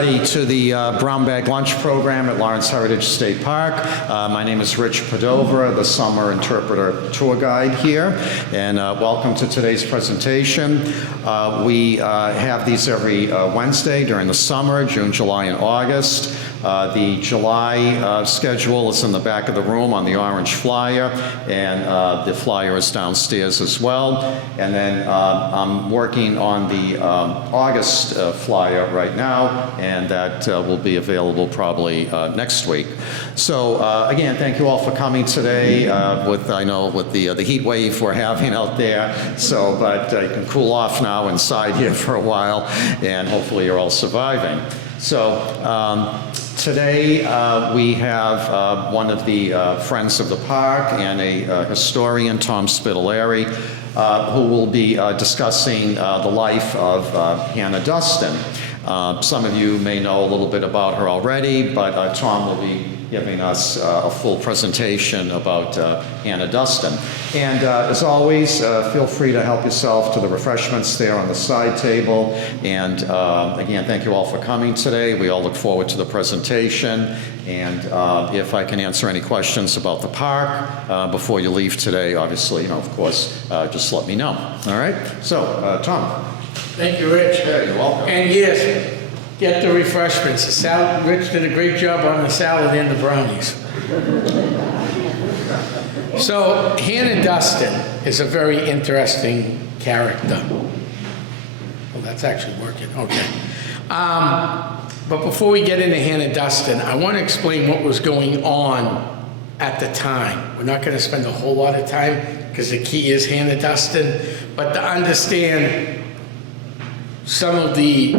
everybody to the Brown Bag Lunch Program at Lawrence Heritage State Park. My name is Rich Padova, the summer interpreter tour guide here, and welcome to today's presentation. We have these every Wednesday during the summer, June, July, and August. The July schedule is in the back of the room on the orange flyer, and the flyer is downstairs as well. And then I'm working on the August flyer right now, and that will be available probably next week. So again, thank you all for coming today. With the heat wave we're having out there, but you can cool off now inside here for a while, and hopefully you're all surviving. So today we have one of the friends of the park and a historian, Tom Spitaleri, who will be discussing the life of Hannah Duston. Some of you may know a little bit about her already, but Tom will be giving us a full presentation about Hannah Duston. And as always, feel free to help yourself to the refreshments there on the side table. And again, thank you all for coming today. We all look forward to the presentation. And if I can answer any questions about the park before you leave today, obviously, of course, just let me know. All right? So, Tom. Thank you, Rich. Yeah, you're welcome. And yes, get the refreshments. The salad, Rich did a great job on the salad and the brownies. So, Hannah Duston is a very interesting character. Well, that's actually working. Okay. But before we get into Hannah Duston, I want to explain what was going on at the time. We're not going to spend a whole lot of time because the key is Hannah Duston, but to understand some of the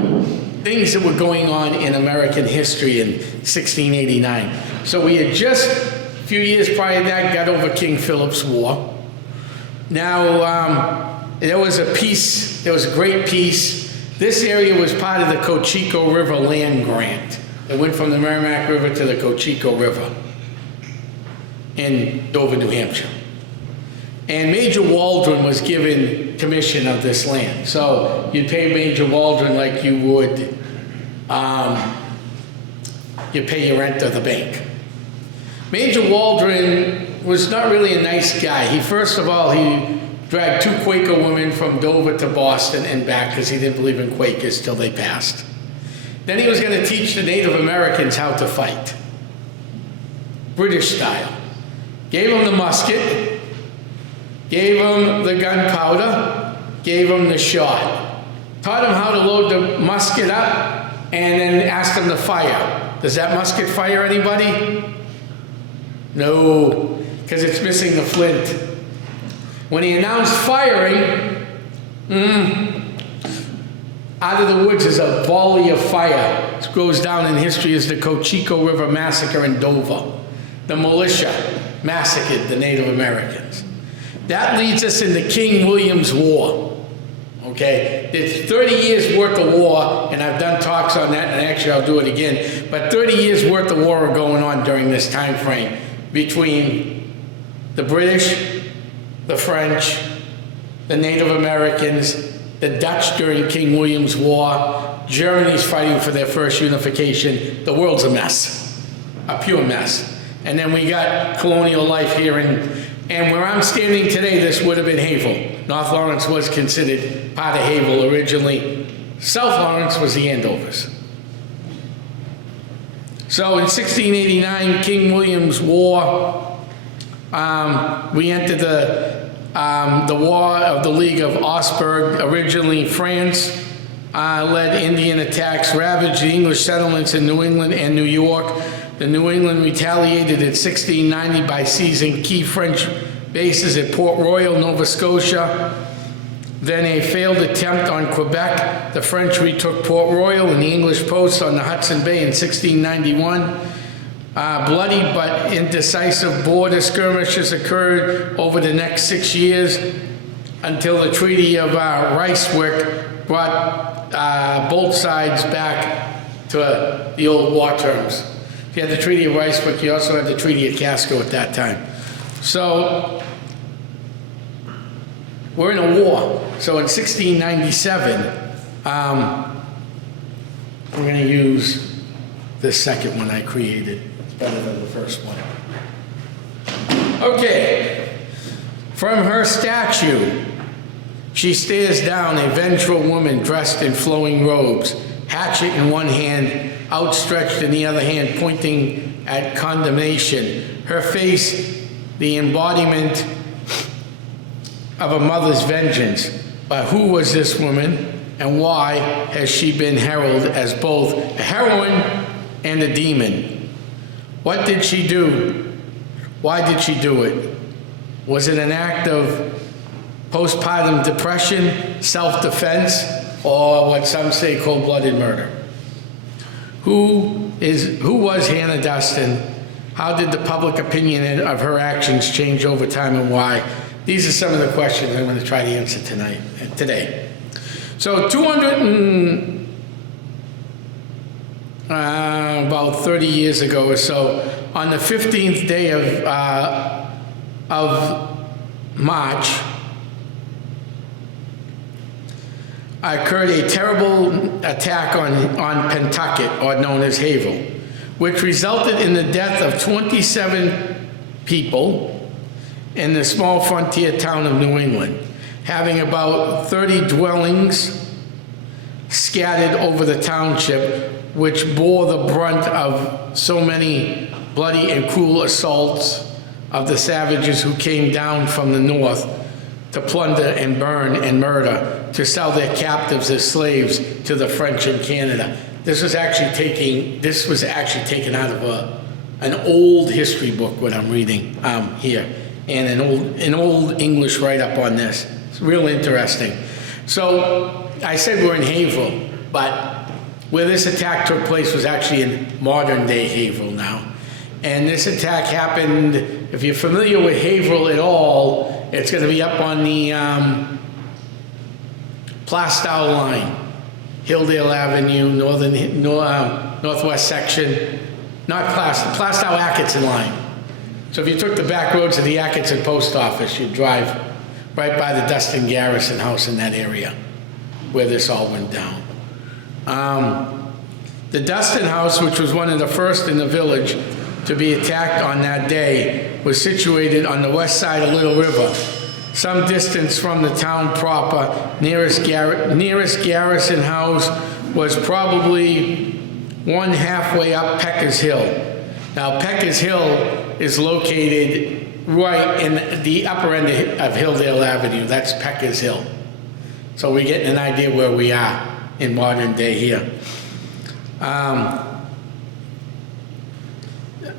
things that were going on in American history in 1689. So we had just, a few years prior to that, got over King Philip's War. Now, there was a peace, there was a great peace. This area was part of the Cocheco River land grant. It went from the Merrimack River to the Cocheco River in Dover, New Hampshire. And Major Waldron was given commission of this land. So you'd pay Major Waldron like you would, you pay your rent of the bank. Major Waldron was not really a nice guy. First of all, he dragged 2 Quaker women from Dover to Boston and back because he didn't believe in Quakers till they passed. Then he was going to teach the Native Americans how to fight, British style. Gave them the musket, gave them the gunpowder, gave them the shot. Taught them how to load the musket up, and then asked them to fire. Does that musket fire anybody? No, because it's missing the flint. When he announced firing, out of the woods is a volley of fire. It goes down in history as the Cocheco River Massacre in Dover. The militia massacred the Native Americans. That leads us into King William's War. Okay, there's 30 years worth of war, and I've done talks on that, and actually I'll do it again, but 30 years worth of war are going on during this time frame between the British, the French, the Native Americans, the Dutch during King William's War, Germany's fighting for their first unification. The world's a mess, a pure mess. And then we got colonial life here, and where I'm standing today, this would have been Havel. North Lawrence was considered part of Havel originally. South Lawrence was the Andovers. So in 1689, King William's War, we entered the War of the League of Augsburg. Originally France led Indian attacks, ravaged the English settlements in New England and New York. The New England retaliated in 1690 by seizing key French bases at Port Royal, Nova Scotia. Then a failed attempt on Quebec. The French retook Port Royal and the English posts on the Hudson Bay in 1691. Bloody but indecisive border skirmishes occurred over the next 6 years until the Treaty of Ryswick brought both sides back to the old war terms. You had the Treaty of Ryswick, you also had the Treaty of Casco at that time. So we're in a war. So in 1697, we're gonna use the second one I created. It's better than the first one. Okay. From her statue, she stares down a vengeful woman dressed in flowing robes, hatchet in one hand, outstretched in the other hand, pointing at condemnation. Her face, the embodiment of a mother's vengeance. But who was this woman, and why has she been heralded as both a heroine and a demon? What did she do? Why did she do it? Was it an act of postpartum depression, self-defense, or what some say cold-blooded murder? Who was Hannah Duston? How did the public opinion of her actions change over time, and why? These are some of the questions I'm going to try to answer today. So about 30 years ago or so, on the 15th day of March, occurred a terrible attack on Pentucket, or known as Haverhill, which resulted in the death of 27 people in the small frontier town of New England, having about 30 dwellings scattered over the township, which bore the brunt of so many bloody and cruel assaults of the savages who came down from the north to plunder and burn and murder, to sell their captives as slaves to the French in Canada. This was actually taken out of an old history book, what I'm reading here, and an old English write-up on this. It's real interesting. So I said we're in Haverhill, but where this attack took place was actually in modern-day Haverhill now. And this attack happened, if you're familiar with Haverhill at all, it's going to be up on the Plastow line, Hilldale Avenue, northwest section, not Plastow Atkinson line. So if you took the back roads of the Atkinson post office, you'd drive right by the Duston Garrison house in that area where this all went down. The Duston house, which was one of the first in the village to be attacked on that day, was situated on the west side of Little River, some distance from the town proper. Nearest garrison house was probably one halfway up Pecker's Hill. Now, Pecker's Hill is located right in the upper end of Hilldale Avenue. That's Pecker's Hill. So we're getting an idea where we are in modern day here.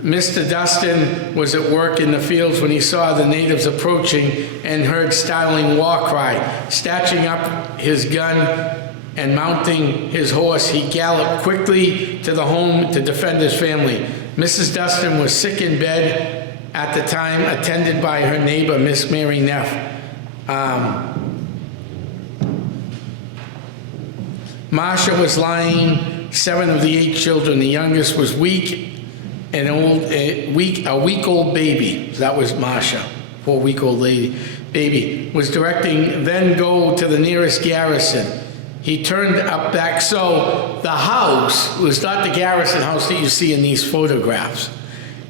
Mr. Duston was at work in the fields when he saw the natives approaching and heard startling war cry. Snatching up his gun and mounting his horse, he galloped quickly to the home to defend his family. Mrs. Duston was sick in bed at the time, attended by her neighbor, Miss Mary Neff. Marcia was lying, 7 of the 8 children. The youngest was weak, a week-old baby. That was Marcia, poor week-old lady. Baby was directing, then go to the nearest garrison. He turned up back. So the house was not the garrison house that you see in these photographs.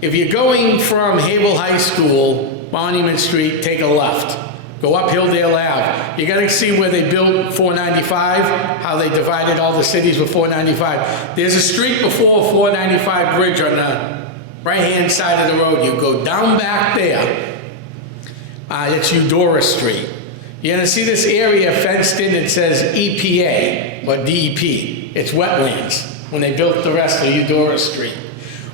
If you're going from Haverhill High School, Monument Street, take a left. Go up Hilldale Ave. You got to see where they built 495, how they divided all the cities with 495. There's a street before 495 bridge on the right-hand side of the road. You go down back there. It's Eudora Street. You're going to see this area fenced in. It says EPA, or DEP. It's wetlands when they built the rest of Eudora Street.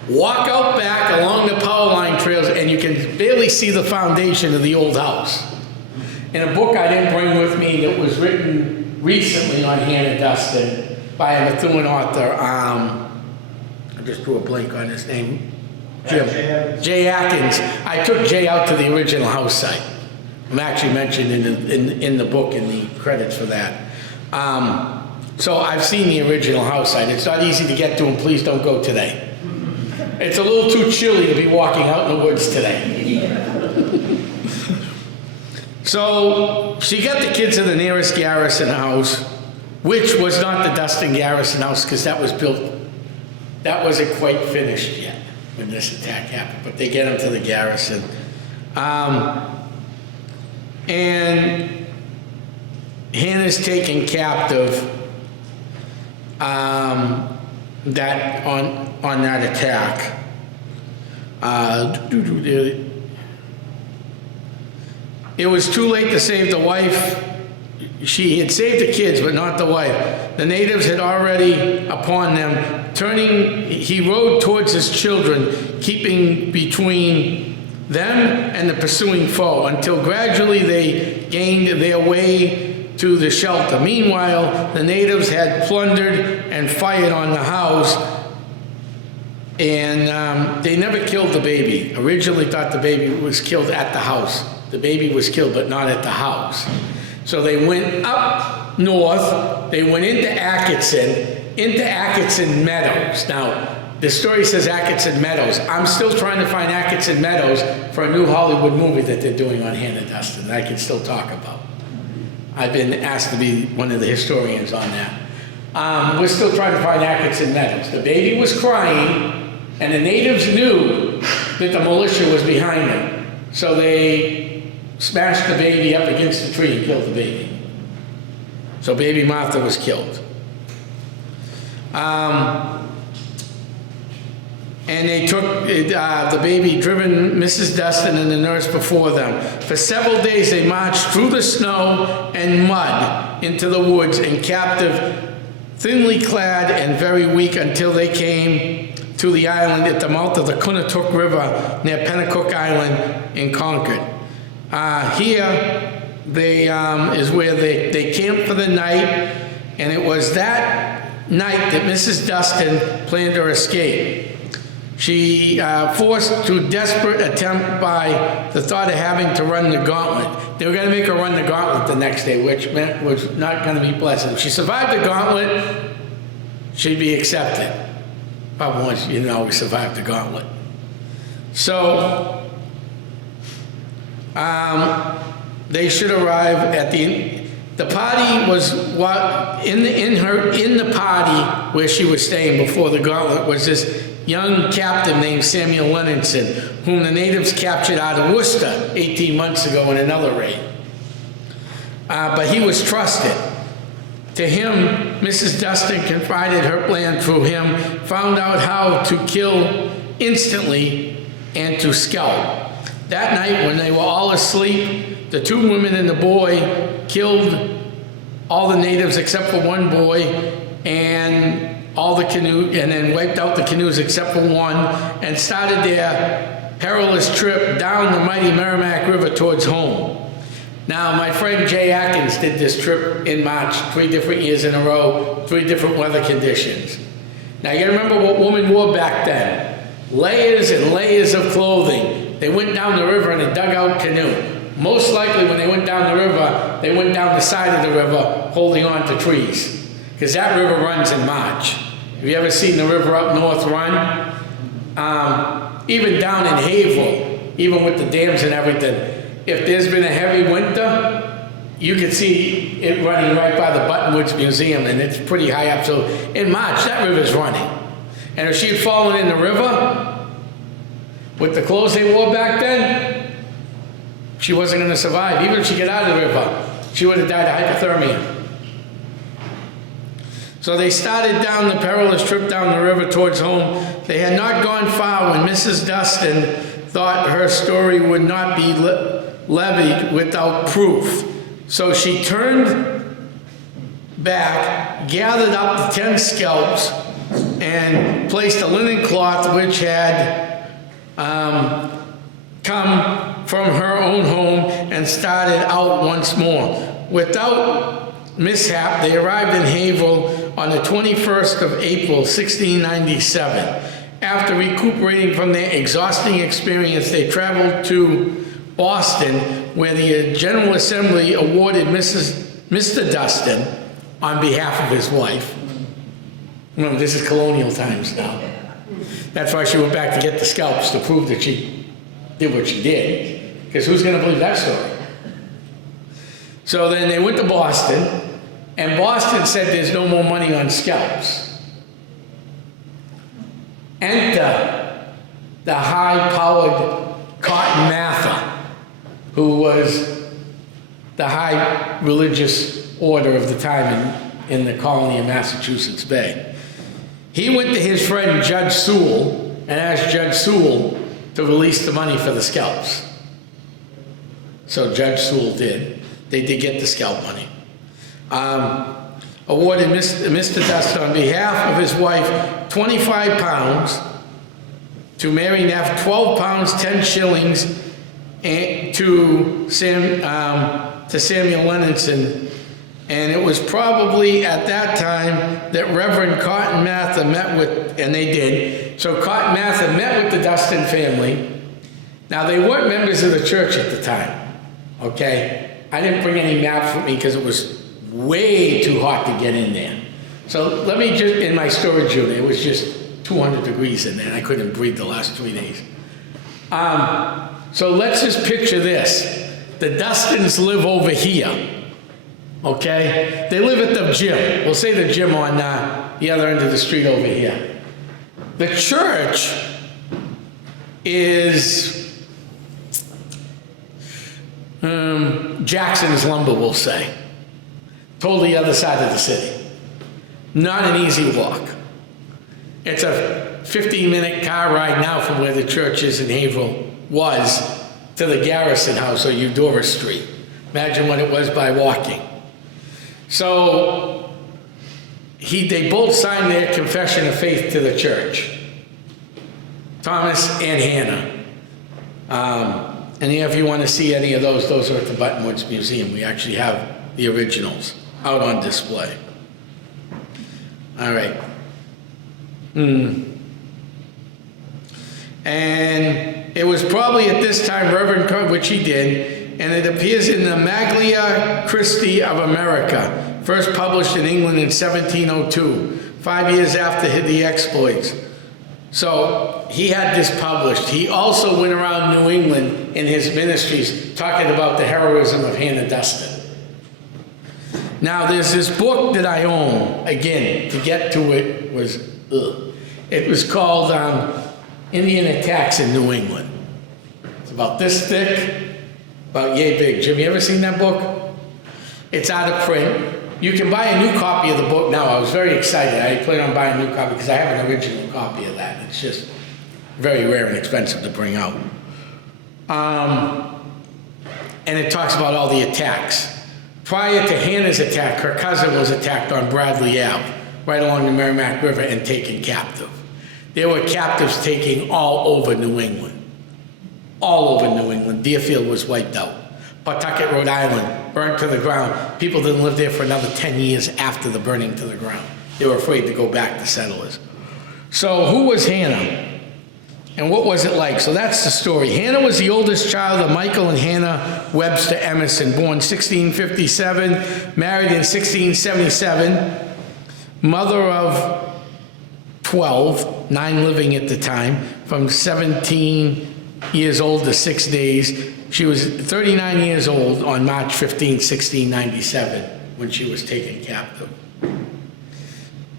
Walk out back along the power line trails, and you can barely see the foundation of the old house. In a book I didn't bring with me that was written recently on Hannah Duston by a Methuen author, I just drew a blank on his name, Jay Atkins. I took Jay out to the original house site. I'm actually mentioned in the book in the credits for that. So I've seen the original house site. It's not easy to get to, and please don't go today. It's a little too chilly to be walking out in the woods today. So she got the kids to the nearest garrison house, which was not the Duston Garrison house because that was built, that wasn't quite finished yet when this attack happened, but they get him to the garrison. And Hannah's taken captive that on that attack. It was too late to save the wife. She had saved the kids, but not the wife. The natives had already upon them. Turning, he rode towards his children, keeping between them and the pursuing foe, until gradually they gained their way to the shelter. Meanwhile, the natives had plundered and fired on the house, and they never killed the baby. Originally thought the baby was killed at the house. The baby was killed, but not at the house. So they went up north, they went into Atkinson Meadows. Now, the story says Atkinson Meadows. I'm still trying to find Atkinson Meadows for a new Hollywood movie that they're doing on Hannah Duston that I can still talk about. I've been asked to be one of the historians on that. We're still trying to find Atkinson Meadows. The baby was crying, and the natives knew that the militia was behind them. So they smashed the baby up against the tree and killed the baby. So baby Martha was killed. And they took the baby, driven Mrs. Duston and the nurse before them. For several days they marched through the snow and mud into the woods and captive, thinly clad and very weak, until they came to the island at the mouth of the Cunatook River near Pennacook Island in Concord. Here is where they camped for the night, and it was that night that Mrs. Duston planned her escape. She forced to desperate attempt by the thought of having to run the gauntlet. They were going to make her run the gauntlet the next day, which meant was not going to be pleasant. If she survived the gauntlet, she'd be accepted. Problem was, you didn't always survive the gauntlet. So they should arrive at the party was what in the party where she was staying before the gauntlet was this young captain named Samuel Lennon,son, whom the natives captured out of Worcester 18 months ago in another raid. But he was trusted. To him, Mrs. Duston confided her plan through him, found out how to kill instantly and to scalp. That night, when they were all asleep, the two women and the boy killed all the natives except for one boy, and then wiped out the canoes except for one, and started their perilous trip down the mighty Merrimack River towards home. Now, my friend Jay Atkins did this trip in March 3 different years in a row, 3 different weather conditions. Now, you gotta remember what women wore back then. Layers and layers of clothing. They went down the river in a dugout canoe. Most likely when they went down the river, they went down the side of the river holding on to trees, because that river runs in March. Have you ever seen the river up north run? Even down in Haverhill, even with the dams and everything, if there's been a heavy winter, you can see it running right by the Buttonwoods Museum, and it's pretty high up. So in March, that river's running. And if she had fallen in the river with the clothes they wore back then, she wasn't going to survive. Even if she got out of the river, she would have died of hypothermia. So they started down the perilous trip down the river towards home. They had not gone far when Mrs. Duston thought her story would not be levied without proof. So she turned back, gathered up the 10 scalps, and placed a linen cloth which had come from her own home, and started out once more. Without mishap, they arrived in Haverhill on the 21st of April, 1697. After recuperating from their exhausting experience, they traveled to Boston, where the General Assembly awarded Mr. Duston on behalf of his wife. Remember, this is colonial times now. That's why she went back to get the scalps to prove that she did what she did, because who's going to believe that story? So then they went to Boston, And Boston said there's no more money on scalps. Enter the high-powered Cotton Mather, who was the high religious order of the time in the colony of Massachusetts Bay. He went to his friend Judge Sewell and asked Judge Sewell to release the money for the scalps. So Judge Sewell did. They did get the scalp money. Awarded Mr. Duston on behalf of his wife 25 pounds, to Mary Neff 12 pounds 10 shillings, and to Samuel Lennon. And it was probably at that time that Reverend Cotton Mather met with, and they did. So Cotton Mather met with the Duston family. Now they weren't members of the church at the time, okay? I didn't bring any maps with me because it was way too hot to get in there. So let me just, in my storage unit, it was just 200 degrees in there and I couldn't breathe the last 3 days. So let's just picture this. The Dustons live over here. Okay, they live at the gym. We'll say the gym on the other end of the street over here. The church is Jackson's Lumber, we'll say. Totally other side of the city. Not an easy walk. It's a 15-minute car ride now from where the church is in Haverhill was to the Garrison House or Eudora Street. Imagine what it was by walking. So they both signed their confession of faith to the church, Thomas and Hannah. And if you want to see any of those are at the Buttonwoods Museum. We actually have the originals out on display. All right. And it was probably at this time Reverend, which he did, and it appears in the Maglia Christi of America, first published in England in 1702, 5 years after the exploits. So he had this published. He also went around New England in his ministries talking about the heroism of Hannah Duston. Now there's this book that I own, again, to get to it was, it was called Indian Attacks in New England. It's about this thick, about yay big. Jim, you ever seen that book? It's out of print. You can buy a new copy of the book now. I was very excited. I plan on buying a new copy because I have an original copy of that. It's just very rare and expensive to bring out. And it talks about all the attacks. Prior to Hannah's attack, her cousin was attacked on Bradley Ave, right along the Merrimack River, and taken captive. There were captives taken all over New England. All over New England. Deerfield was wiped out. Pawtucket, Rhode Island, burnt to the ground. People didn't live there for another 10 years after the burning to the ground. They were afraid to go back to settlers. So who was Hannah? And what was it like? So that's the story. Hannah was the oldest child of Michael and Hannah Webster Emerson, born 1657, married in 1677, mother of 12, 9 living at the time, from 17 years old to 6 days. She was 39 years old on March 15, 1697, when she was taken captive.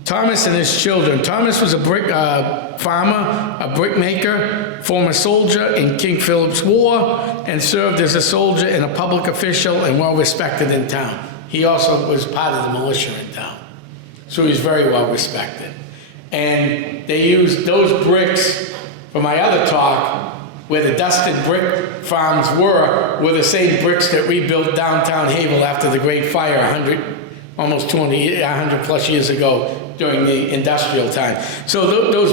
Thomas and his children. Thomas was a brick farmer, a brickmaker, former soldier in King Philip's War, and served as a soldier and a public official and well respected in town. He also was part of the militia in town, so he was very well respected. And they used those bricks for my other talk, where the Duston brick farms were the same bricks that rebuilt downtown Haverhill after the Great Fire 100 plus years ago during the industrial time. So those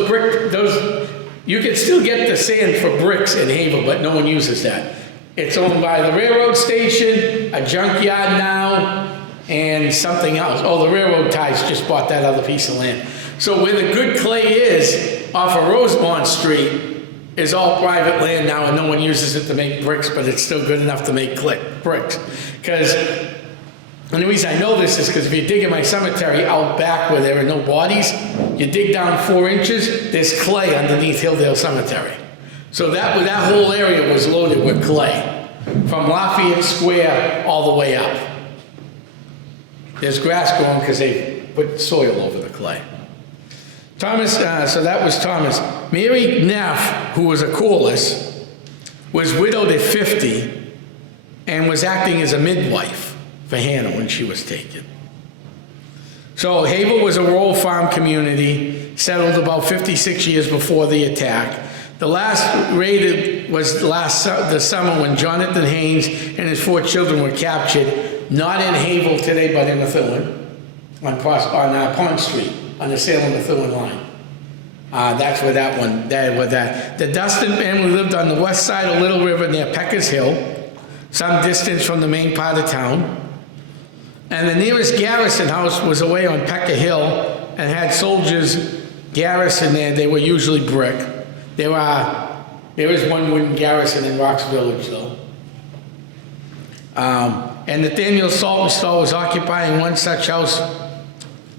you can still get the sand for bricks in Haverhill, but no one uses that. It's owned by the railroad station, a junkyard now, and something else. Oh, the railroad ties just bought that other piece of land. So where the good clay is off of Rosemont Street is all private land now, and no one uses it to make bricks, but it's still good enough to make bricks. Because, and the reason I know this is because if you dig in my cemetery out back where there are no bodies, you dig down 4 inches, there's clay underneath Hilldale Cemetery. So that whole area was loaded with clay, from Lafayette Square all the way up. There's grass growing because they put soil over the clay. Thomas, so that was Thomas. Mary Neff, who was a Corliss, was widowed at 50 and was acting as a midwife for Hannah when she was taken. So Havel was a rural farm community, settled about 56 years before the attack. The last raid was the summer when Jonathan Haynes and his 4 children were captured, not in Havel today, but in Methuen, on Pond Street, on the Salem-Methuen line. That's where that one, The Duston family lived on the west side of Little River near Pecker's Hill, some distance from the main part of town. And the nearest garrison house was away on Pecker Hill and had soldiers garrison there. They were usually brick. There is one wooden garrison in Rocks Village, though. And Nathaniel Saltonstall was occupying one such house.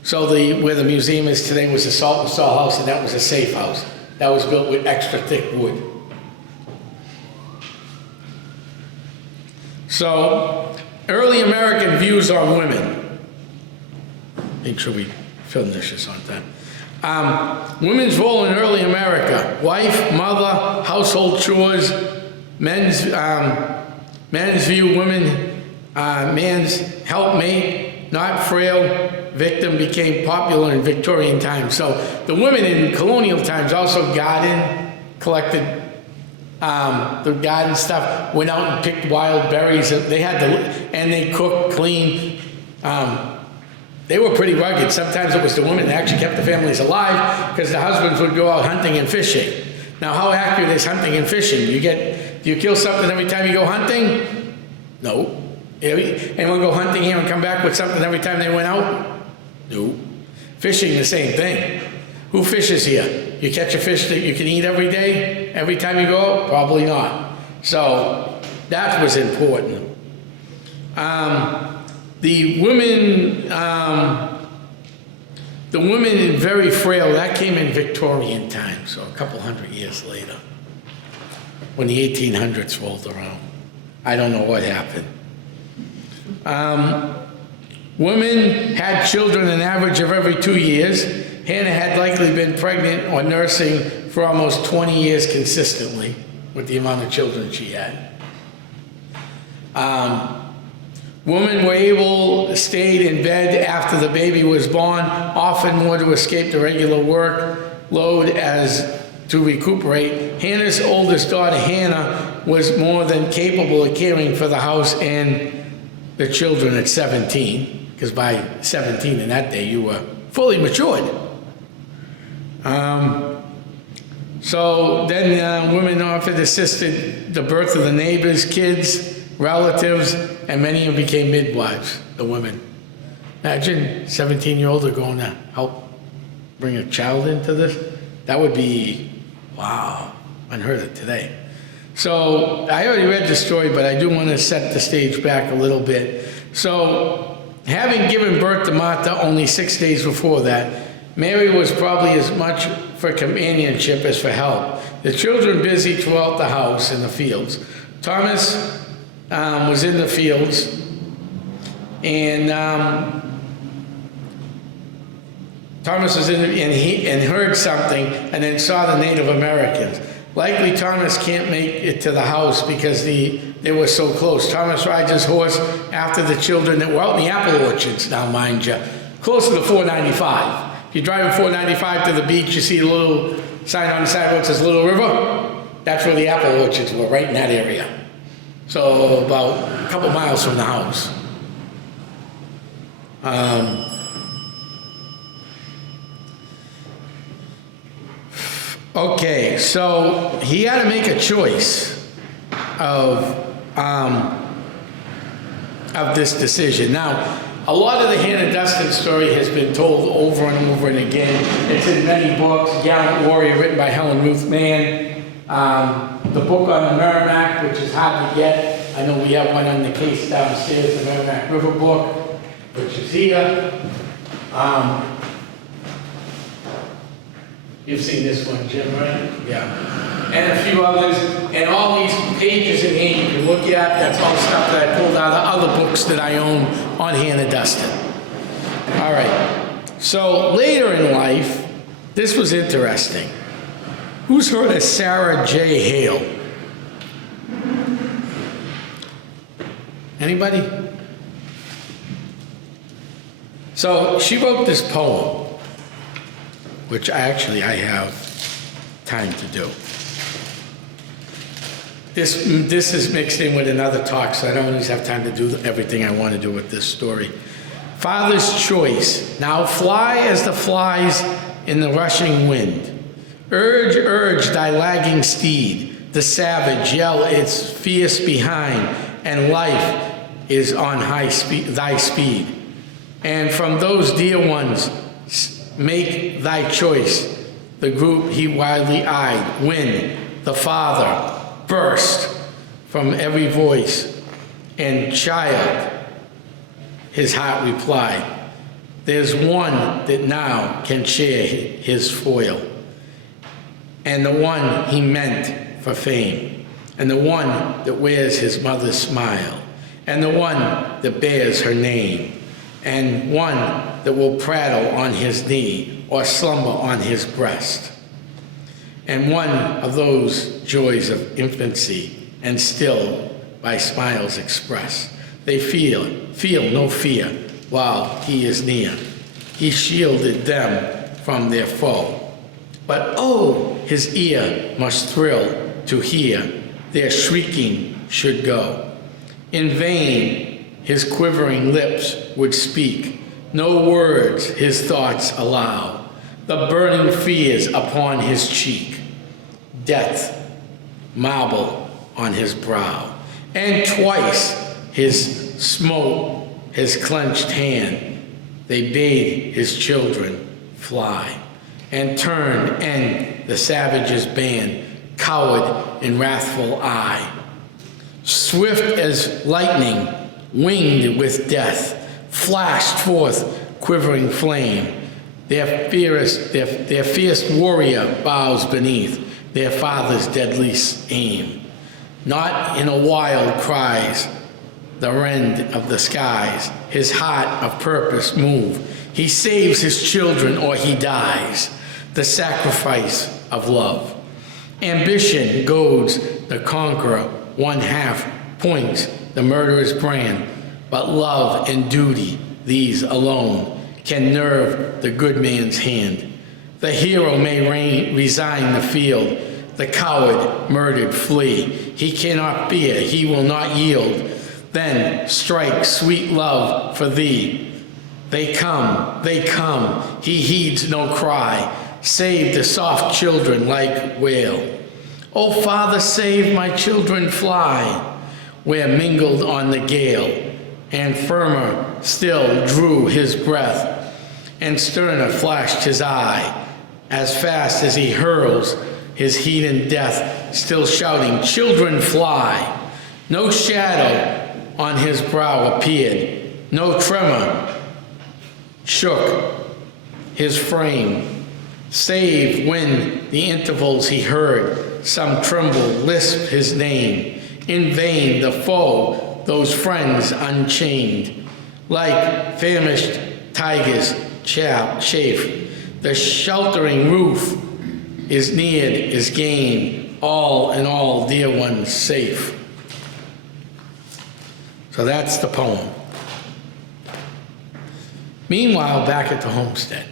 So where the museum is today was a Saltonstall house, and that was a safe house. That was built with extra thick wood. So, early American views on women. Make sure we finish this on time. Women's role in early America: wife, mother, household chores. Men's view women, man's helpmate, not frail victim, became popular in Victorian times. So the women in colonial times also gardened, collected the garden stuff, went out and picked wild berries. They had and they cooked, cleaned. They were pretty rugged. Sometimes it was the women that actually kept the families alive because the husbands would go out hunting and fishing. Now, how accurate is hunting and fishing? Do you kill something every time you go hunting? No. Anyone go hunting here and come back with something every time they went out? No. Fishing, the same thing. Who fishes here? You catch a fish that you can eat every day, every time you go out? Probably not. So that was important. The women very frail, that came in Victorian times, so a couple hundred years later, when the 1800s rolled around. I don't know what happened. Women had children an average of every 2 years. Hannah had likely been pregnant or nursing for almost 20 years consistently with the amount of children she had. Women were able to stay in bed after the baby was born, often more to escape the regular workload as to recuperate. Hannah's oldest daughter, Hannah, was more than capable of caring for the house and the children at 17, because by 17 in that day you were fully matured. So then women often assisted the birth of the neighbors' kids, relatives, and many of them became midwives, the women. Imagine 17-year-olds are going to help bring a child into this. That would be, wow, unheard of today. So I already read the story, but I do want to set the stage back a little bit. So having given birth to Martha only 6 days before that, Mary was probably as much for companionship as for help. The children busy throughout the house and the fields. Thomas was in the fields, and Thomas was and heard something, and then saw the Native Americans. Likely Thomas can't make it to the house because they were so close. Thomas rides his horse after the children that were out in the apple orchards, now mind you, close to the 495. If you're driving 495 to the beach, you see a little sign on the sidewalk that says Little River. That's where the apple orchards were, right in that area. So about a couple miles from the house. Okay, so he had to make a choice of this decision. Now, a lot of the Hannah Duston story has been told over and over and again. It's in many books. Gallant Warrior, written by Helen Ruth Mann. The book on the Merrimack, which is hard to get. I know we have one on the case downstairs, the Merrimack River book, which is here. You've seen this one, Jim, right? Yeah. And a few others. And all these pages in here you can look at. That's all stuff that I pulled out of other books that I own on Hannah Duston. All right. So later in life, this was interesting. Who's heard of Sarah J. Hale? Anybody? So she wrote this poem, which I have time to do. This is mixed in with another talk, so I don't always have time to do everything I want to do with this story. Father's choice. Now fly as the flies in the rushing wind. Urge, urge thy lagging steed. The savage yell its fierce behind, and life is on high speed, thy speed. And from those dear ones, make thy choice. The group he wildly eyed, when the father burst from every voice, and child, his heart replied, there's one that now can share his foil, and the one he meant for fame, and the one that wears his mother's smile, and the one that bears her name, and one that will prattle on his knee or slumber on his breast. And one of those joys of infancy, and still by smiles expressed. They feel no fear while he is near. He shielded them from their foe. But oh, his ear must thrill to hear their shrieking should go. In vain his quivering lips would speak, no words his thoughts allow. The burning fears upon his cheek, death marble on his brow, and twice his smote his clenched hand. They bade his children fly, and turned, and the savages band, cowered in wrathful eye. Swift as lightning, winged with death, flashed forth quivering flame. Their fierce warrior bows beneath their father's deadly aim. Not in a wild cries the rend of the skies, his heart of purpose move. He saves his children or he dies, the sacrifice of love. Ambition goads the conqueror, one half points the murderer's brand, but love and duty, these alone, can nerve the good man's hand. The hero may resign the field, the coward murdered flee. He cannot fear, he will not yield. Then strike sweet love for thee. They come, he heeds no cry. Save the soft children like wail. O Father, save my children fly, where mingled on the gale, and firmer still drew his breath, and sterner flashed his eye, as fast as he hurls his heat and death, still shouting, children fly. No shadow on his brow appeared, no tremor shook his frame, save when the intervals he heard some tremble lisp his name. In vain the foe, those friends unchained, like famished tigers chafe. The sheltering roof is neared, is gained, all in all, dear ones safe. So that's the poem. Meanwhile, back at the homestead,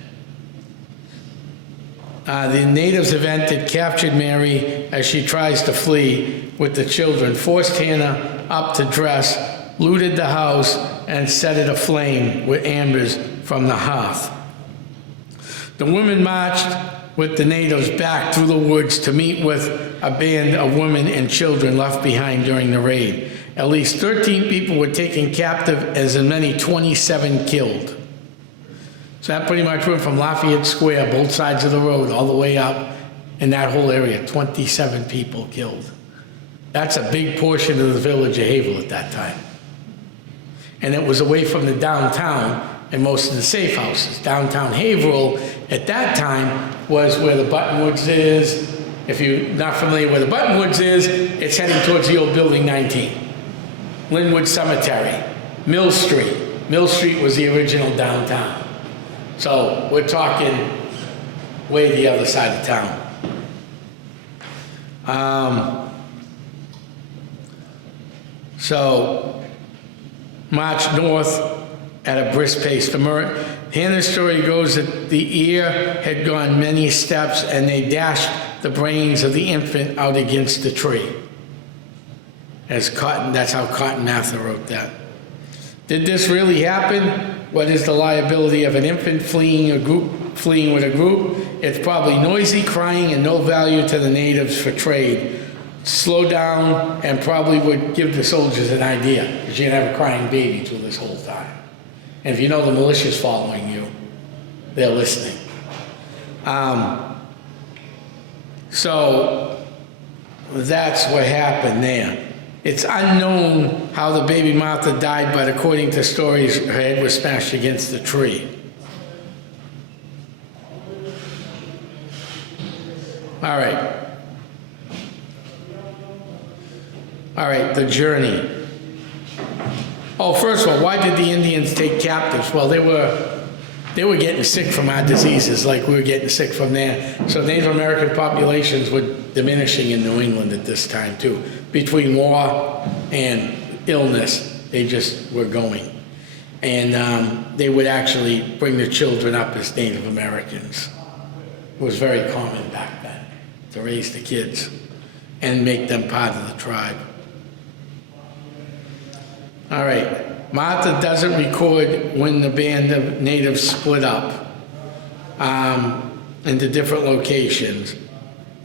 the natives have entered, captured Mary as she tries to flee with the children, forced Hannah up to dress, looted the house, and set it aflame with embers from the hearth. The women marched with the natives back through the woods to meet with a band of women and children left behind during the raid. At least 13 people were taken captive, as many 27 killed. So that pretty much went from Lafayette Square, both sides of the road, all the way up in that whole area, 27 people killed. That's a big portion of the village of Haverhill at that time. And it was away from the downtown and most of the safe houses. Downtown Haverhill at that time was where the Buttonwoods is. If you're not familiar where the Buttonwoods is, it's heading towards the old Building 19. Linwood Cemetery, Mill Street. Mill Street was the original downtown. So we're talking way the other side of town. So march north at a brisk pace. Hannah's story goes that the ear had gone many steps and they dashed the brains of the infant out against the tree. As Cotton, that's how Cotton Mather wrote that. Did this really happen? What is the liability of an infant fleeing with a group? It's probably noisy, crying, and no value to the natives for trade. Slow down and probably would give the soldiers an idea, because you didn't have a crying baby through this whole time. And if you know the militia's following you, they're listening. So that's what happened there. It's unknown how the baby Martha died, but according to stories, her head was smashed against the tree. All right, the journey. Oh, first of all, why did the Indians take captives? Well, they were getting sick from our diseases like we were getting sick from there. So Native American populations were diminishing in New England at this time too. Between war and illness, they just were going. And they would actually bring the children up as Native Americans. It was very common back then to raise the kids and make them part of the tribe. All right, Martha doesn't record when the band of natives split up into different locations.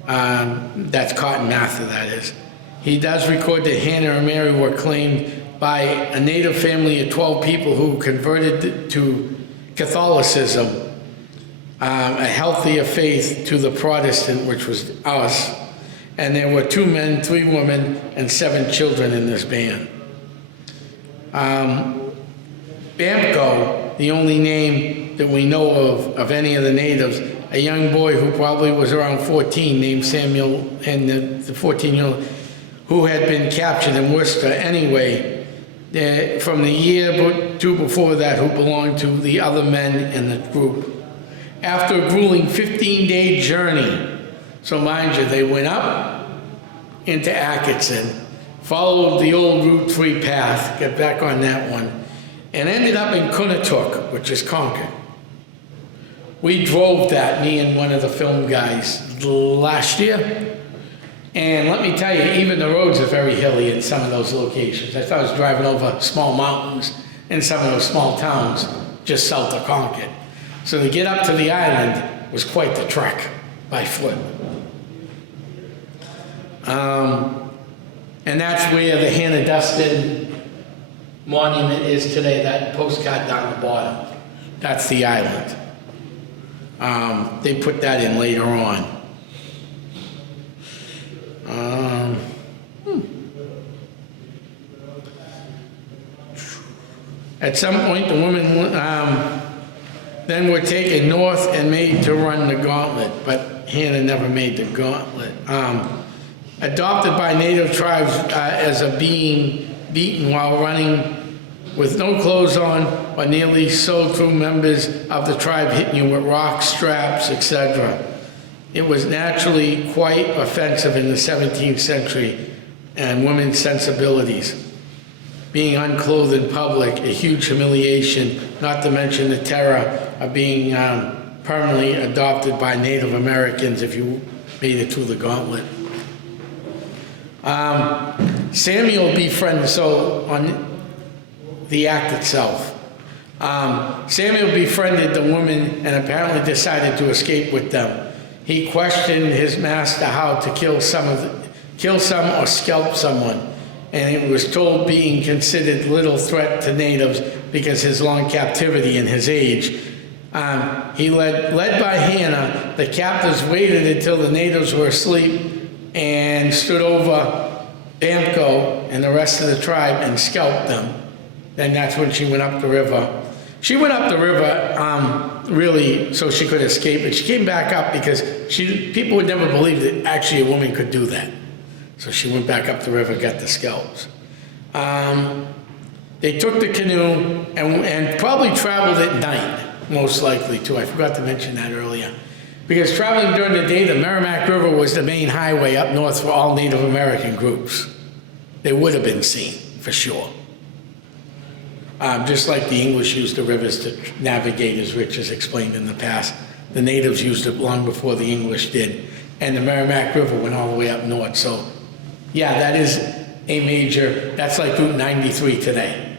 That's Cotton Mather, that is. He does record that Hannah and Mary were claimed by a native family of 12 people who converted to Catholicism, a healthier faith to the Protestant, which was us. And there were 2 men, 3 women, and 7 children in this band. Bamko, the only name that we know of any of the natives, a young boy who probably was around 14 named Samuel, and the 14-year-old who had been captured in Worcester anyway, from the year or 2 before that, who belonged to the other men in the group. After a grueling 15-day journey, so mind you, they went up into Atkinson, followed the old Route 3 path, got back on that one, and ended up in Kunatuck, which is Concord. We drove that, me and one of the film guys, last year. And let me tell you, even the roads are very hilly in some of those locations. I thought I was driving over small mountains in some of those small towns just south of Concord. So to get up to the island was quite the trek by foot. And that's where the Hannah Duston monument is today, that postcard down the bottom. That's the island. They put that in later on. At some point, the women then were taken north and made to run the gauntlet, but Hannah never made the gauntlet. Adopted by native tribes as a being beaten while running with no clothes on, or nearly so through members of the tribe hitting you with rocks, straps, etc. It was naturally quite offensive in the 17th century and women's sensibilities. Being unclothed in public, a huge humiliation, not to mention the terror of being permanently adopted by Native Americans if you made it through the gauntlet. Samuel befriended, so on the act itself, Samuel befriended the women and apparently decided to escape with them. He questioned his master how to kill some or scalp someone, and it was told being considered little threat to natives because his long captivity and his age. He led by Hannah, the captives waited until the natives were asleep and stood over Bamko and the rest of the tribe and scalped them. Then that's when she went up the river. She went up the river really so she could escape, but she came back up because people would never believe that actually a woman could do that. So she went back up the river, got the scalps. They took the canoe and probably traveled at night most likely too. I forgot to mention that earlier. Because traveling during the day, the Merrimack River was the main highway up north for all Native American groups. They would have been seen, for sure. Just like the English used the rivers to navigate, as Rich has explained in the past. The natives used it long before the English did. And the Merrimack River went all the way up north. So, yeah, that is a major, that's like Route 93 today.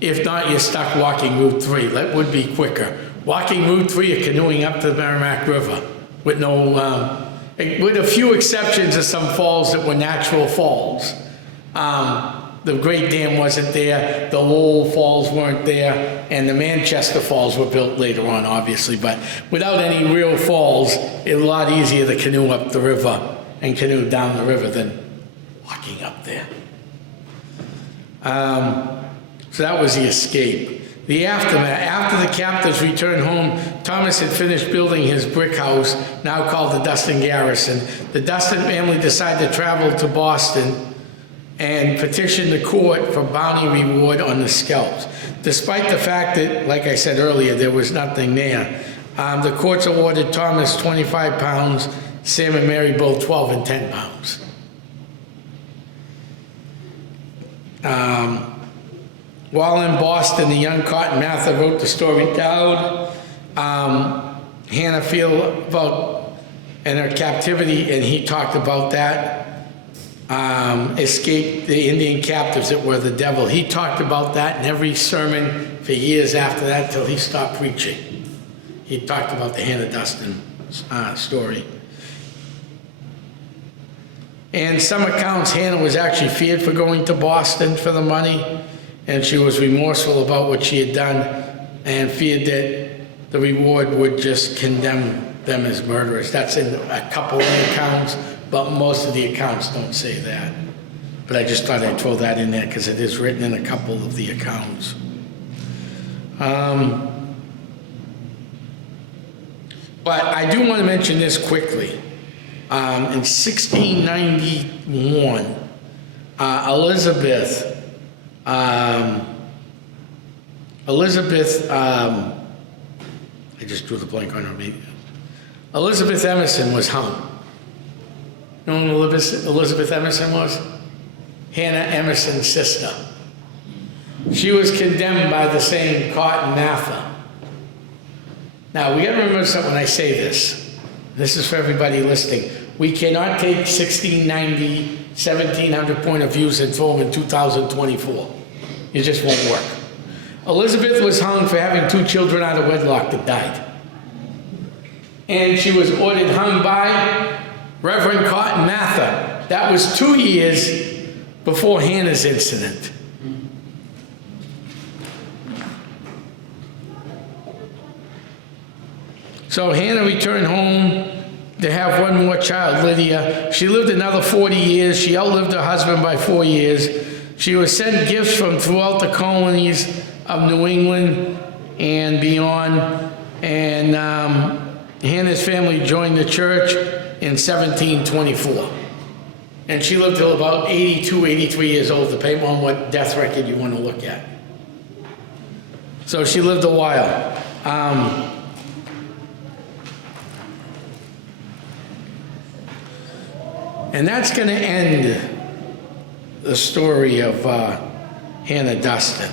If not, you're stuck walking Route 3. That would be quicker. Walking Route 3 or canoeing up to the Merrimack River with no, with a few exceptions of some falls that were natural falls. The Great Dam wasn't there, the Lowell Falls weren't there, and the Manchester Falls were built later on, obviously. But without any real falls, it's a lot easier to canoe up the river and canoe down the river than walking up there. So that was the escape. The aftermath. After the captives returned home, Thomas had finished building his brick house, now called the Duston Garrison. The Duston family decided to travel to Boston and petition the court for bounty reward on the scalps. Despite the fact that, like I said earlier, there was nothing there, the courts awarded Thomas 25 pounds, Sam and Mary both 12 and 10 pounds. While in Boston, the young Cotton Mather wrote the story down. Hannah Field about and her captivity, and he talked about that. Escaped the Indian captives that were the devil. He talked about that in every sermon for years after that till he stopped preaching. He talked about the Hannah Duston story. And some accounts, Hannah was actually feared for going to Boston for the money, and she was remorseful about what she had done and feared that the reward would just condemn them as murderers. That's in a couple of the accounts, but most of the accounts don't say that. But I just thought I'd throw that in there because it is written in a couple of the accounts. But I do want to mention this quickly. In 1691, Elizabeth, I just drew the blank on her name. Elizabeth Emerson was hung. You know who Elizabeth Emerson was? Hannah Emerson's sister. She was condemned by the same Cotton Mather. Now, we got to remember something when I say this. This is for everybody listening. We cannot take 1690, 1700 point of views and throw them in 2024. It just won't work. Elizabeth was hung for having 2 children out of wedlock that died. And she was ordered hung by Reverend Cotton Mather. That was 2 years before Hannah's incident. So Hannah returned home to have one more child, Lydia. She lived another 40 years. She outlived her husband by 4 years. She was sent gifts from throughout the colonies of New England and beyond. And Hannah's family joined the church in 1724. And she lived till about 82, 83 years old, depending on what death record you want to look at. So she lived a while. And that's going to end the story of Hannah Duston.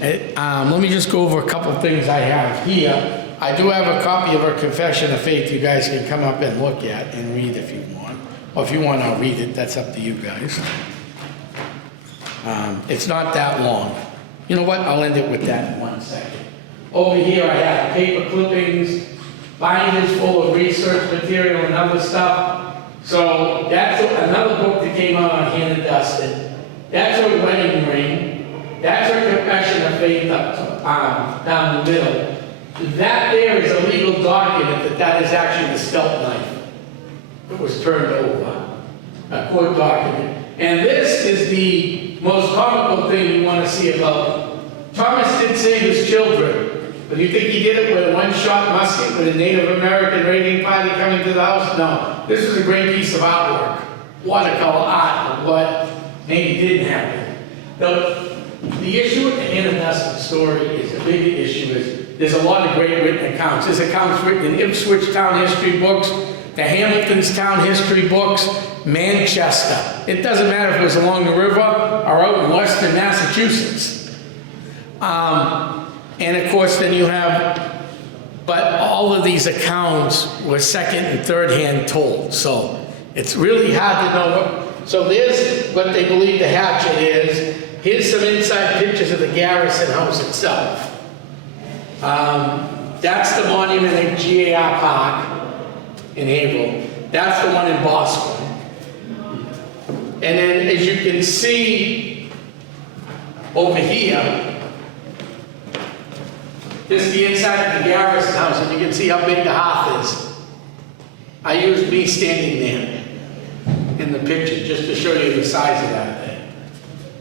Let me just go over a couple things I have here. I do have a copy of her Confession of Faith you guys can come up and look at and read if you want. Or if you want, I'll read it. That's up to you guys. It's not that long. You know what? I'll end it with that in 1 second. Over here I have paper clippings, binders full of research material and other stuff. So that's another book that came out on Hannah Duston. That's her wedding ring. That's her Confession of Faith up down the middle. That there is a legal document that is actually the scalp knife. It was turned over, a court document. And this is the most comical thing you want to see about. Thomas did save his children, but do you think he did it with a one-shot musket with a Native American raiding party coming to the house? No. This was a great piece of artwork, watercolor art of what maybe didn't happen. The issue with the Hannah Duston story is, the big issue is, there's a lot of great written accounts. There's accounts written in Ipswich Town History books, the Hamilton's Town History books, Manchester. It doesn't matter if it was along the river or out in Western Massachusetts. And of course, then you have, but all of these accounts were second and third hand told. So it's really hard to know what, so there's what they believe the hatchet is. Here's some inside pictures of the Garrison House itself. That's the monument at GAR Park in Haverhill. That's the one in Boston. And then as you can see over here, this is the inside of the Garrison House, and you can see how big the hearth is. I used me standing there in the picture just to show you the size of that thing.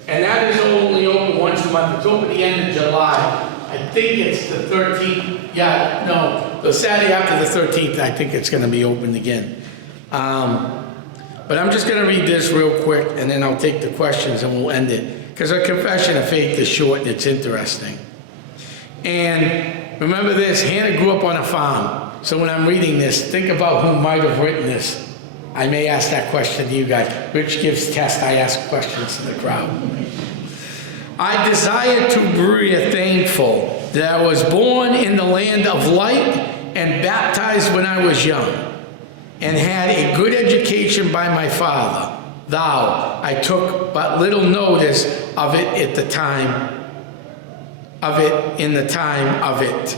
And that is only open once a month. It's open the end of July. I think it's the 13th. Yeah, no, the Saturday after the 13th, I think it's going to be open again. But I'm just going to read this real quick, and then I'll take the questions and we'll end it. Because our confession of faith is short and it's interesting. And remember this, Hannah grew up on a farm. So when I'm reading this, think about who might have written this. I may ask that question to you guys. Rich gives tests, I ask questions to the crowd. I desire to be thankful that I was born in the land of light and baptized when I was young, and had a good education by my father. Thou, I took but little notice of it at the time, in the time of it.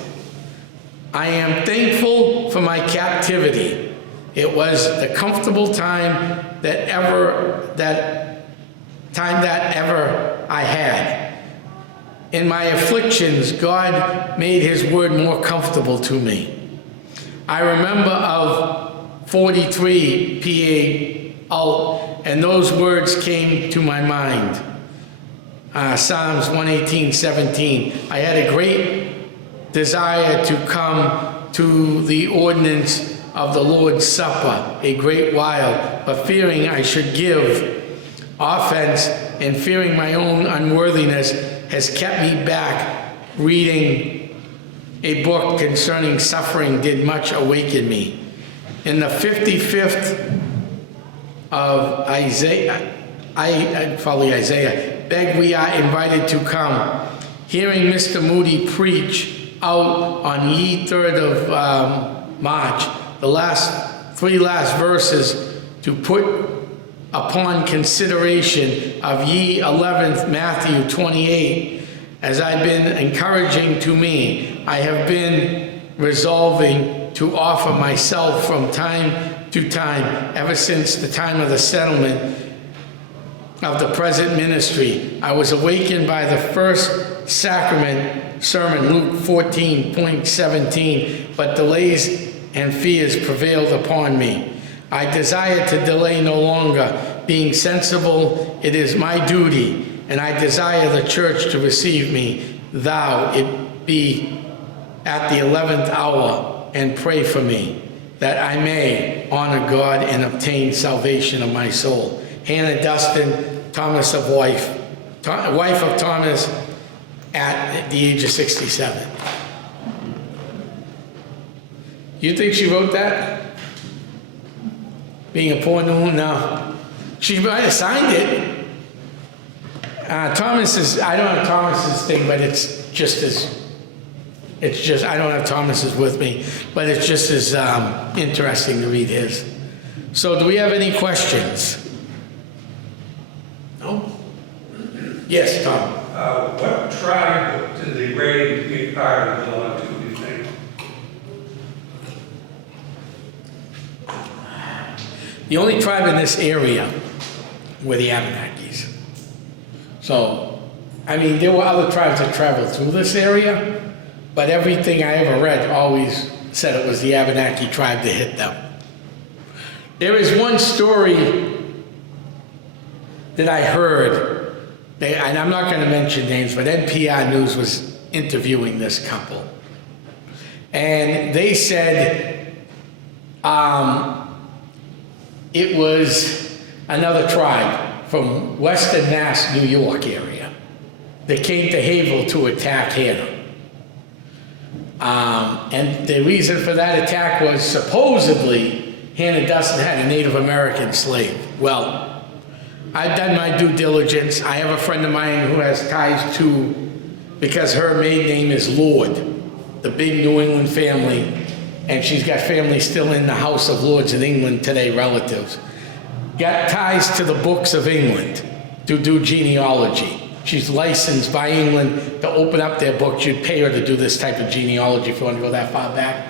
I am thankful for my captivity. It was the comfortable time that ever I had. In my afflictions, God made his word more comfortable to me. I remember of 43 PA out, and those words came to my mind. Psalms 118:17. I had a great desire to come to the ordinance of the Lord's Supper a great while, but fearing I should give offense and fearing my own unworthiness has kept me back. Reading a book concerning suffering did much awaken me. In the 55th of Isaiah, beg we are invited to come. Hearing Mr. Moody preach out on ye 3rd of March, the three last verses to put upon consideration of ye 11th Matthew 28, as I've been encouraging to me, I have been resolving to offer myself from time to time, ever since the time of the settlement of the present ministry. I was awakened by the first sacrament sermon, Luke 14:17, but delays and fears prevailed upon me. I desire to delay no longer, being sensible it is my duty, and I desire the church to receive me, thou it be at the 11th hour, and pray for me, that I may honor God and obtain salvation of my soul. Hannah Duston, Thomas of wife of Thomas, at the age of 67. You think she wrote that? Being a poor woman? No. She might have signed it. Thomas's, I don't have Thomas's thing, but it's just, I don't have Thomas's with me, but it's just as interesting to read his. So do we have any questions? No? Yes, Tom. What tribe did the raid get part of belong to, do you think? The only tribe in this area were the Abenakis. So, I mean, there were other tribes that traveled through this area, but everything I ever read always said it was the Abenaki tribe that hit them. There is one story that I heard, and I'm not going to mention names, but NPR News was interviewing this couple. And they said it was another tribe from Western Mass, New York area. that came to Havel to attack Hannah. And the reason for that attack was supposedly Hannah Duston had a Native American slave. Well, I've done my due diligence. I have a friend of mine who has ties to, because her maiden name is Lord, the big New England family, and she's got family still in the House of Lords in England today, relatives. Got ties to the books of England to do genealogy. She's licensed by England to open up their books. You'd pay her to do this type of genealogy if you want to go that far back.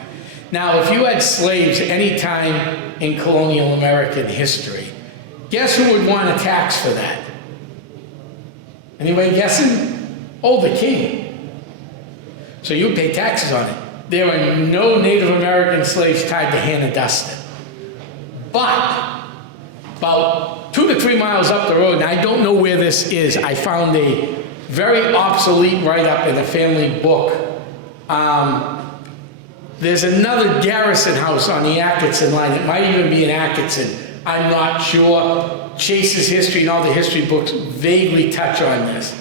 Now, if you had slaves any time in colonial American history, guess who would want a tax for that? Anybody guessing? Oh, the king. So you would pay taxes on it. There are no Native American slaves tied to Hannah Duston. But about 2 to 3 miles up the road, and I don't know where this is, I found a very obsolete write-up in a family book. There's another garrison house on the Atkinson line. It might even be in Atkinson. I'm not sure. Chase's history and all the history books vaguely touch on this.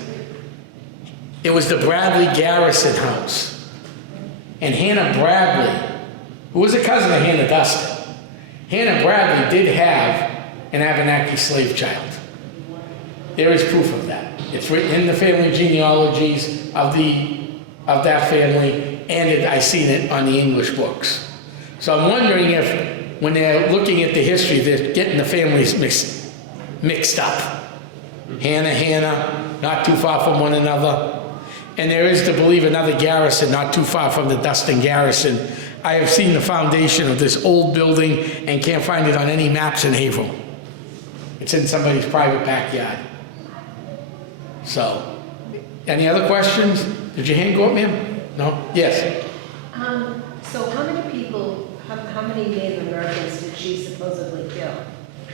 It was the Bradley Garrison House. And Hannah Bradley, who was a cousin of Hannah Duston, Hannah Bradley did have an Abenaki slave child. There is proof of that. It's written in the family genealogies of that family, and I've seen it on the English books. So I'm wondering if, when they're looking at the history, they're getting the families mixed up. Hannah, not too far from one another. And there is, to believe, another garrison not too far from the Duston garrison. I have seen the foundation of this old building and can't find it on any maps in Haverhill. It's in somebody's private backyard. So, any other questions? Did your hand go up, ma'am? No? Yes? So how many people, how many Native Americans did she supposedly kill?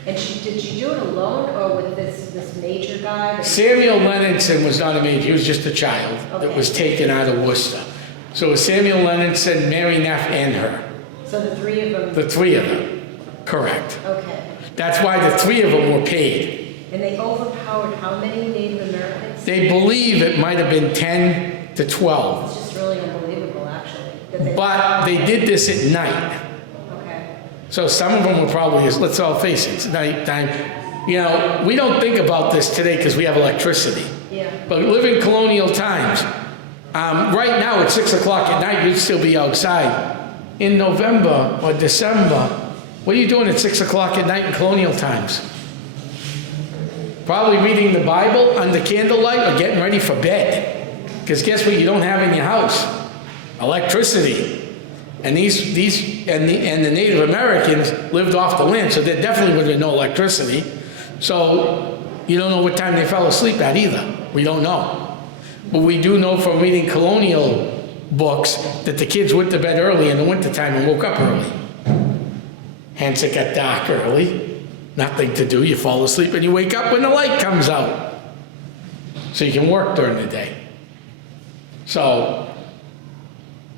And did she do it alone or with this major guy? Samuel Leonardson was not a major, he was just a child that was taken out of Worcester. So it was Samuel Leonardson, Mary Neff, and her. So the three of them? The three of them, correct. Okay. That's why the three of them were paid. And they overpowered how many Native Americans? They believe it might have been 10 to 12. It's just really unbelievable, actually. But they did this at night. Okay. So some of them were probably, let's all face it, it's nighttime. You know, we don't think about this today because we have electricity. Yeah. But we live in colonial times. Right now at 6 o'clock at night, you'd still be outside. In November or December, what are you doing at 6 o'clock at night in colonial times? Probably reading the Bible under candlelight or getting ready for bed. Because guess what you don't have in your house? Electricity. And the Native Americans lived off the land, so there definitely would have been no electricity. So you don't know what time they fell asleep at either. We don't know. But we do know from reading colonial books that the kids went to bed early in the wintertime and woke up early. Hence it got dark early. Nothing to do. You fall asleep and you wake up when the light comes out. So you can work during the day. So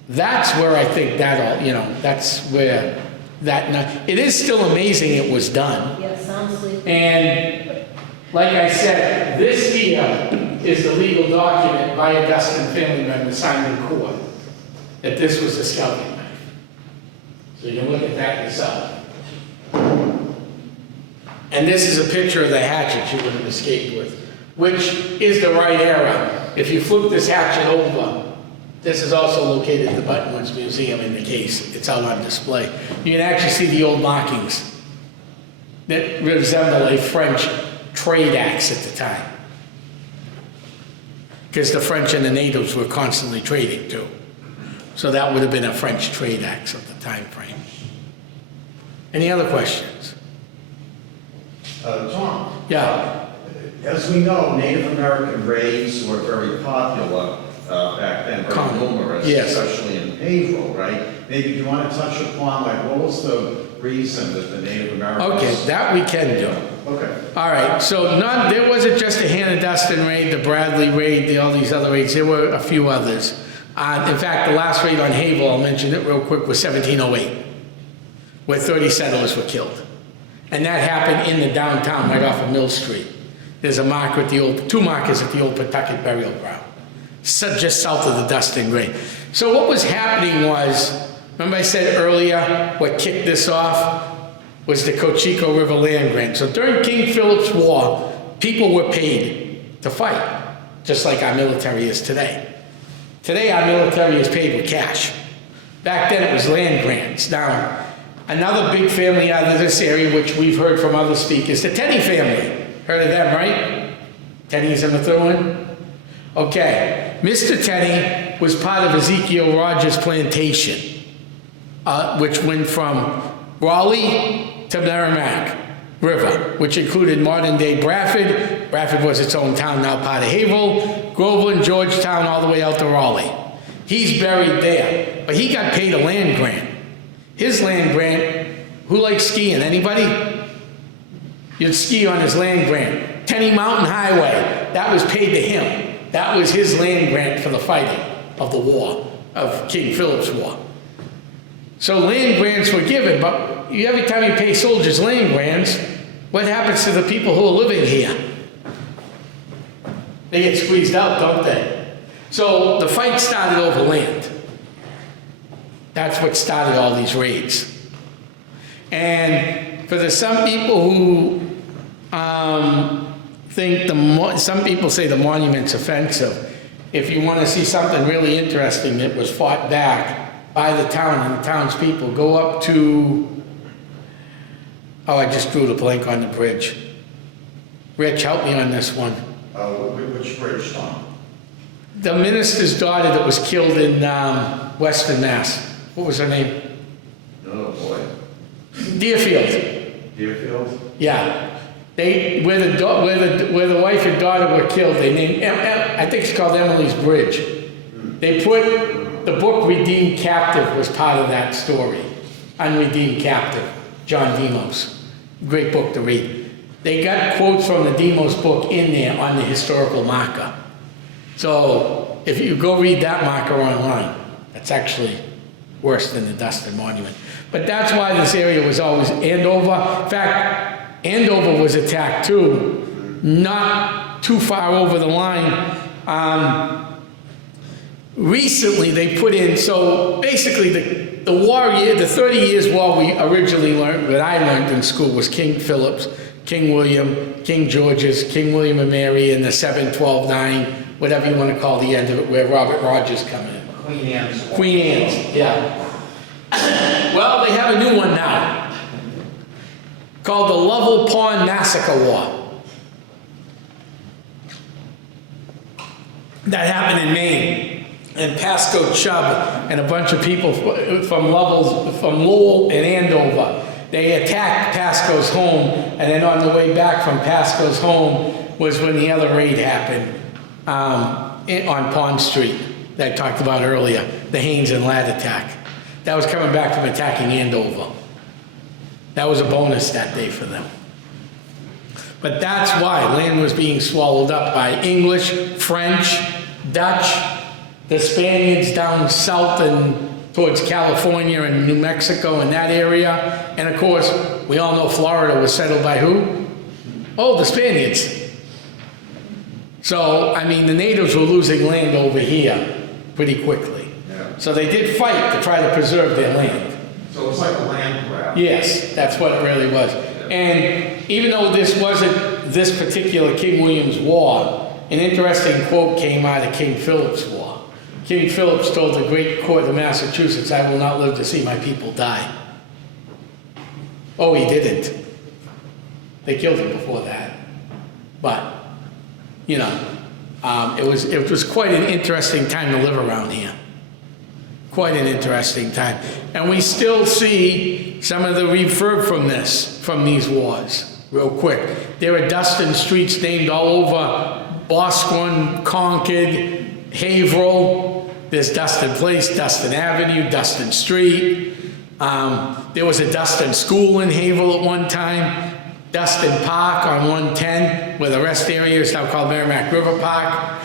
that's where I think that all, that's where it is still amazing it was done. Yeah, sounds sleepy. And like I said, this here is the legal document by a Duston family member signed in court that this was a scalping knife. So you can look at that yourself. And this is a picture of the hatchet you would have escaped with, which is the right era. If you flip this hatchet over, this is also located at the Buttonwoods Museum in the case. It's out on display. You can actually see the old markings that resemble a French trade axe at the time. Because the French and the natives were constantly trading too. So that would have been a French trade axe of the time frame. Any other questions? Tom? Yeah. As we know, Native American raids were very popular back then, very Common. numerous, Yes. especially in Haverhill, right? Maybe you want to touch upon, what was the reason that the Native Americans... Okay, that we can do. Okay. All right, so there wasn't just a Hannah Duston raid, the Bradley raid, all these other raids. There were a few others. In fact, the last raid on Haverhill, I'll mention it real quick, was 1708, where 30 settlers were killed. And that happened in the downtown, right off of Mill Street. there's a marker at the old, 2 markers at the old Pawtucket burial ground, just south of the Duston grave. So what was happening was, remember I said earlier, what kicked this off was the Cocheco River land grant. So during King Philip's War, people were paid to fight, just like our military is today. Today, our military is paid with cash. Back then, it was land grants. Now, another big family out of this area, which we've heard from other speakers, the Tenney family. Heard of them, right? Tenney's in the third one? Okay. Mr. Tenney was part of Ezekiel Rogers' plantation, which went from Raleigh to Merrimack River, which included modern-day Bradford. Bradford was its own town, now part of Haverhill, Groveland, Georgetown, all the way out to Raleigh. He's buried there, but he got paid a land grant. His land grant, who likes skiing? Anybody? You'd ski on his land grant. Tenney Mountain Highway, that was paid to him. That was his land grant for the fighting of the war, of King Philip's War. So land grants were given, but every time you pay soldiers land grants, what happens to the people who are living here? They get squeezed out, don't they? So the fight started over land. That's what started all these raids. And for some people who some people say the monument's offensive. If you want to see something really interesting that was fought back by the town and the townspeople, go up to, I just drew the blank on the bridge. Rich, help me on this one. Which bridge, Tom? The minister's daughter that was killed in Western Mass. What was her name? Oh, boy. Deerfield. Deerfield? Yeah. Where the wife and daughter were killed, they named, I think it's called Emily's Bridge. They put, the book Redeemed Captive was part of that story. Unredeemed Captive, John Demos. Great book to read. They got quotes from the Demos book in there on the historical marker. So if you go read that marker online, that's actually worse than the Duston Monument. But that's why this area was always Andover. In fact, Andover was attacked too, not too far over the line. Recently they put in, so basically the war year, the 30 years war we originally learned, that I learned in school, was King Philip's, King William, King George's, King William and Mary, and the 7-12-9, whatever you want to call the end of it, where Robert Rogers come in. Queen Anne's. Queen Anne's, yeah. Well, they have a new one now, called the Lovell Pond Massacre War. That happened in Maine. And Pasco Chubb and a bunch of people from Lowell and Andover, they attacked Pasco's home, and then on the way back from Pasco's home was when the other raid happened on Pond Street that I talked about earlier, the Haynes and Ladd attack. That was coming back from attacking Andover. That was a bonus that day for them. But that's why land was being swallowed up by English, French, Dutch, the Spaniards down south and towards California and New Mexico and that area. And of course, we all know Florida was settled by who? Oh, the Spaniards. So, I mean, the natives were losing land over here pretty quickly. Yeah. So they did fight to try to preserve their land. So it's like a land grab. Yes, that's what it really was. And even though this wasn't this particular King William's War, an interesting quote came out of King Philip's War. King Philip told the great court of Massachusetts, "I will not live to see my people die." Oh, he didn't. They killed him before that. But, you know, it was quite an interesting time to live around here. Quite an interesting time. And we still see some of the refurb from these wars, real quick. There are Duston streets named all over Boscawen, Concord, Haverhill. There's Duston Place, Duston Avenue, Duston Street. There was a Duston School in Haverhill at one time. Duston Park on 110, where the rest area is now called Merrimack River Park.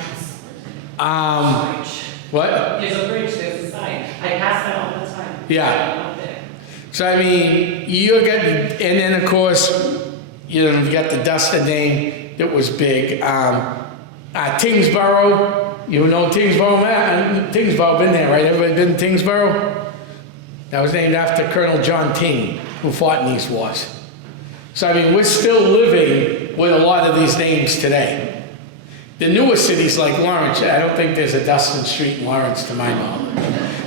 What? There's a bridge, there's a sign. I pass that all the time. Yeah. Out there. So I mean, you're getting, and then of course, you know, you've got the Duston name that was big. Tingsboro, you know Tingsboro, man? Tingsboro, been there, right? Everybody been to Tingsboro? That was named after Colonel John Ting, who fought in these wars. So, I mean, we're still living with a lot of these names today. The newer cities like Lawrence, I don't think there's a Duston Street in Lawrence to my knowledge.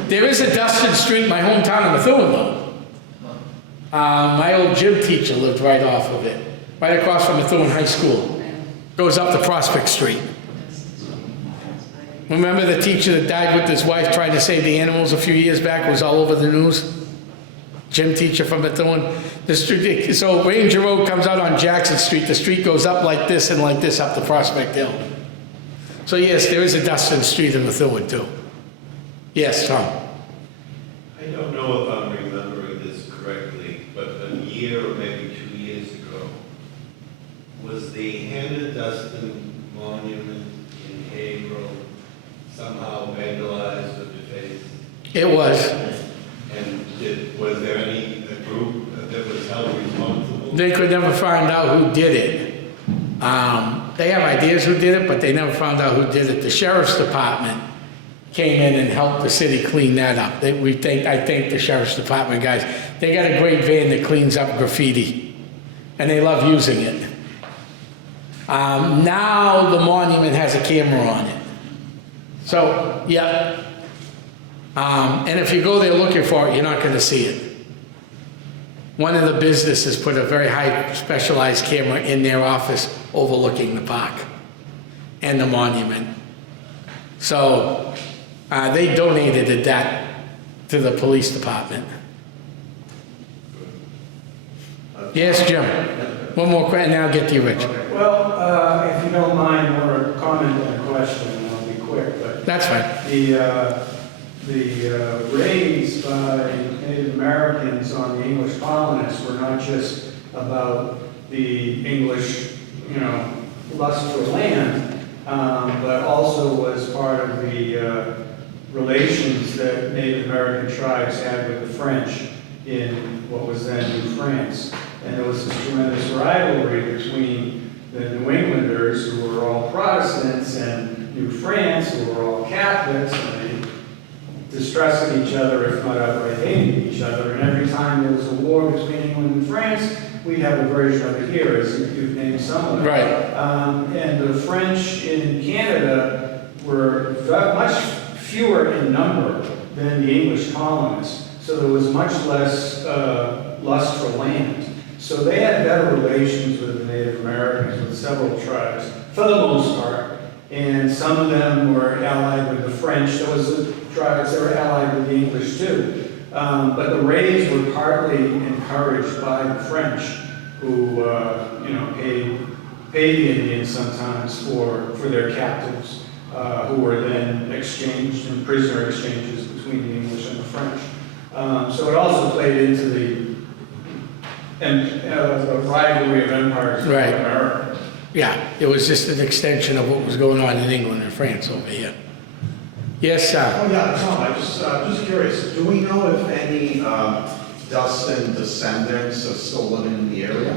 There is a Duston Street in my hometown of Methuen, though. My old gym teacher lived right off of it, right across from Methuen High School. Goes up to Prospect Street. Remember the teacher that died with his wife trying to save the animals a few years back? It was all over the news. Gym teacher from Methuen. The street, so Ranger Road comes out on Jackson Street. The street goes up like this and like this up to Prospect Hill. So yes, there is a Dustin Street in Methuen too. Yes, Tom. I don't know if I'm remembering this correctly, but a year or maybe 2 years ago, was the Hannah Duston Monument in Haverhill somehow vandalized or defaced? It was. And was there any group that was held responsible? They could never find out who did it. They have ideas who did it, but they never found out who did it. The sheriff's department came in and helped the city clean that up. I think the sheriff's department guys, they got a great van that cleans up graffiti, and they love using it. Now the monument has a camera on it. So, yeah. And if you go there looking for it, you're not going to see it. One of the businesses put a very high specialized camera in their office overlooking the park and the monument. So they donated that to the police department. Yes, Jim. One more question, and I'll get to you, Rich. Well, if you don't mind, more a comment than a question, and I'll be quick, but That's fine. the raids by Native Americans on the English colonists were not just about the English, lust for land, but also was part of the relations that Native American tribes had with the French in what was then New France. And there was this tremendous rivalry between the New Englanders, who were all Protestants, and New France, who were all Catholics, and they distrusted each other, if not outright hated each other. And every time there was a war between England and France, we have a version of it here, as you've named some of them. Right. And the French in Canada were much fewer in number than the English colonists. So there was much less lust for land. So they had better relations with the Native Americans, with several tribes, for the most part. And some of them were allied with the French. There was tribes that were allied with the English too. But the raids were partly encouraged by the French, who paid the Indians sometimes for their captives, who were then exchanged in prisoner exchanges between the English and the French. So it also played into the rivalry of empires in Right. America. Yeah, it was just an extension of what was going on in England and France over here. Yes, sir. Oh, yeah, Tom, I'm just curious. Do we know if any Dustin descendants are still living in the area?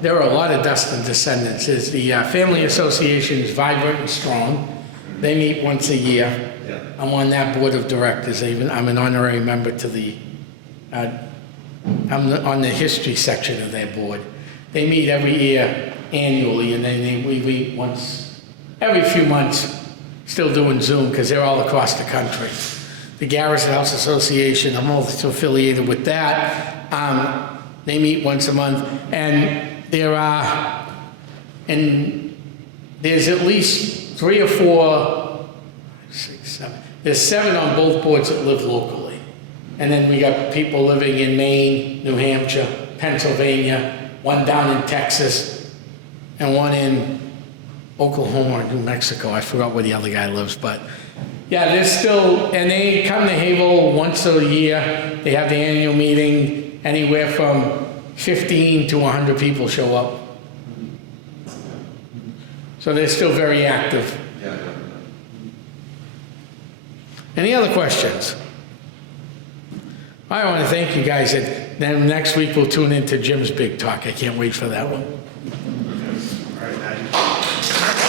There are a lot of Dustin descendants. The family association is vibrant and strong. They meet once a year. Yeah. I'm on that board of directors. I'm an honorary member to the, I'm on the history section of their board. They meet every year annually, and then we meet once every few months, still doing Zoom because they're all across the country. The Garrison House Association, I'm also affiliated with that. They meet once a month, and there's at least 3 or 4, 6, 7. There's 7 on both boards that live locally. And then we got people living in Maine, New Hampshire, Pennsylvania, one down in Texas, and one in Oklahoma or New Mexico. I forgot where the other guy lives, but yeah, there's still, and they come to Haverhill once a year. They have the annual meeting. Anywhere from 15 to 100 people show up. So they're still very active. Yeah. Any other questions? I want to thank you guys. And then next week we'll tune into Jim's big talk. I can't wait for that one. All right, now you-